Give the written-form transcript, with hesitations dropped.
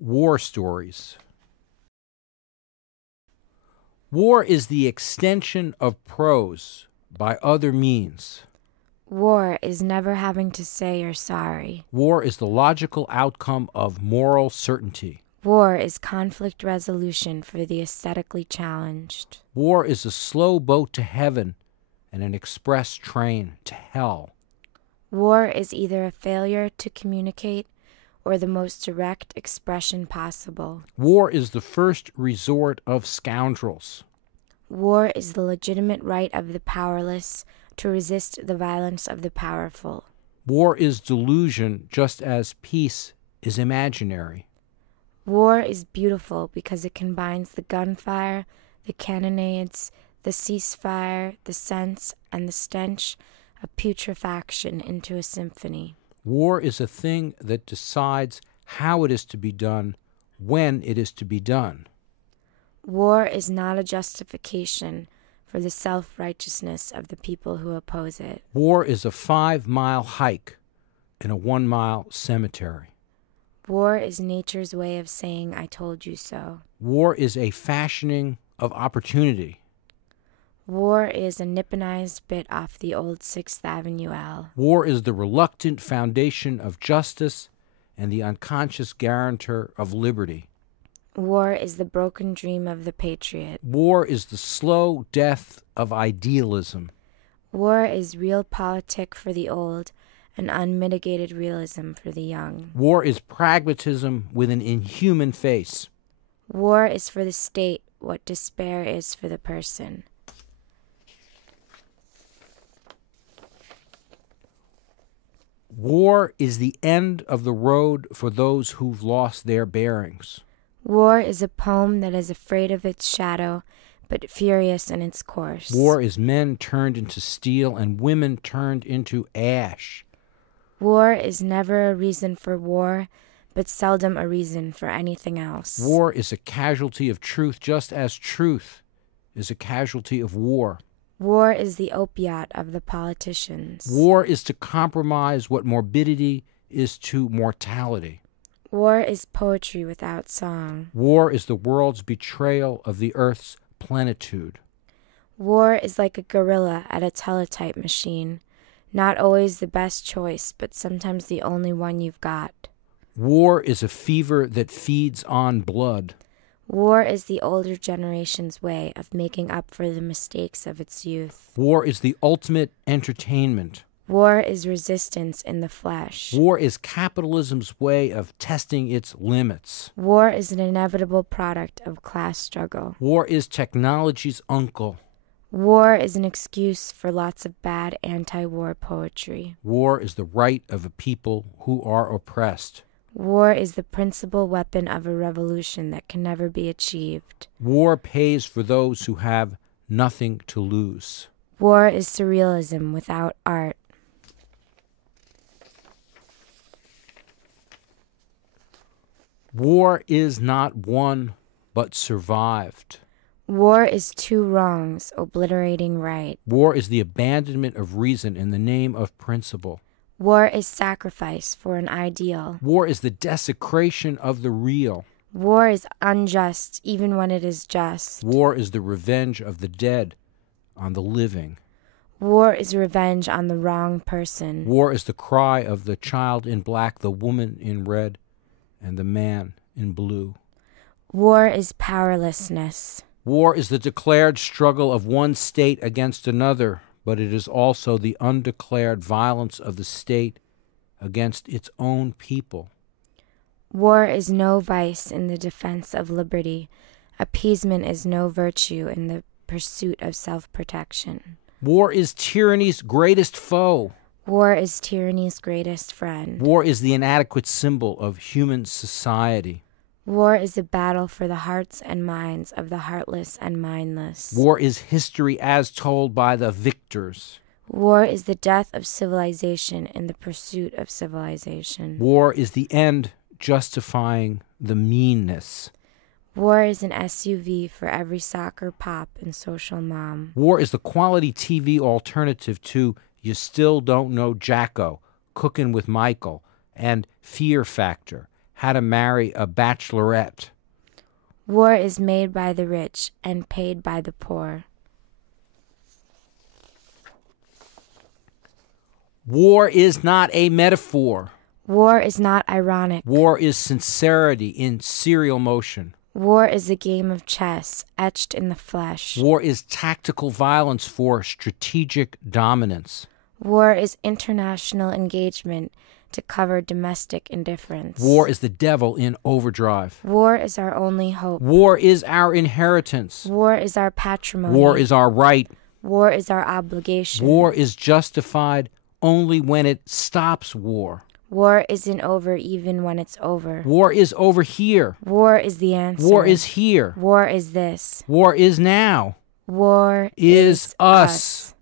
War stories. War is the extension of prose by other means. War is never having to say you're sorry. War is the logical outcome of moral certainty. War is conflict resolution for the aesthetically challenged. War is a slow boat to heaven and an express train to hell. War is either a failure to communicate or the most direct expression possible. War is the first resort of scoundrels. War is the legitimate right of the powerless to resist the violence of the powerful. War is delusion just as peace is imaginary. War is beautiful because it combines the gunfire, the cannonades, the ceasefire, the sense, and the stench of putrefaction into a symphony. War is a thing that decides how it is to be done, when it is to be done. War is not a justification for the self-righteousness of the people who oppose it. War is a 5-mile hike in a 1-mile cemetery. War is nature's way of saying, I told you so. War is a fashioning of opportunity. War is a nipponized bit off the old 6th Avenue L. War is the reluctant foundation of justice and the unconscious guarantor of liberty. War is the broken dream of the patriot. War is the slow death of idealism. War is realpolitik for the old and unmitigated realism for the young. War is pragmatism with an inhuman face. War is for the state what despair is for the person. War is the end of the road for those who've lost their bearings. War is a poem that is afraid of its shadow, but furious in its course. War is men turned into steel and women turned into ash. War is never a reason for war, but seldom a reason for anything else. War is a casualty of truth just as truth is a casualty of war. War is the opiate of the politicians. War is to compromise what morbidity is to mortality. War is poetry without song. War is the world's betrayal of the earth's plenitude. War is like a gorilla at a teletype machine. Not always the best choice, but sometimes the only one you've got. War is a fever that feeds on blood. War is the older generation's way of making up for the mistakes of its youth. War is the ultimate entertainment. War is resistance in the flesh. War is capitalism's way of testing its limits. War is an inevitable product of class struggle. War is technology's uncle. War is an excuse for lots of bad anti-war poetry. War is the right of a people who are oppressed. War is the principal weapon of a revolution that can never be achieved. War pays for those who have nothing to lose. War is surrealism without art. War is not won, but survived. War is two wrongs obliterating right. War is the abandonment of reason in the name of principle. War is sacrifice for an ideal. War is the desecration of the real. War is unjust even when it is just. War is the revenge of the dead on the living. War is revenge on the wrong person. War is the cry of the child in black, the woman in red, and the man in blue. War is powerlessness. War is the declared struggle of one state against another, but it is also the undeclared violence of the state against its own people. War is no vice in the defense of liberty. Appeasement is no virtue in the pursuit of self-protection. War is tyranny's greatest foe. War is tyranny's greatest friend. War is the inadequate symbol of human society. War is a battle for the hearts and minds of the heartless and mindless. War is history as told by the victors. War is the death of civilization in the pursuit of civilization. War is the end justifying the meanness. War is an SUV for every soccer pop and social mom. War is the quality TV alternative to You Still Don't Know Jacko, Cookin' with Michael, and Fear Factor, how to marry a bachelorette. War is made by the rich and paid by the poor. War is not a metaphor. War is not ironic. War is sincerity in serial motion. War is a game of chess etched in the flesh. War is tactical violence for strategic dominance. War is international engagement to cover domestic indifference. War is the devil in overdrive. War is our only hope. War is our inheritance. War is our patrimony. War is our right. War is our obligation. War is justified only when it stops war. War isn't over even when it's over. War is over here. War is the answer. War is here. War is this. War is now. War Is us.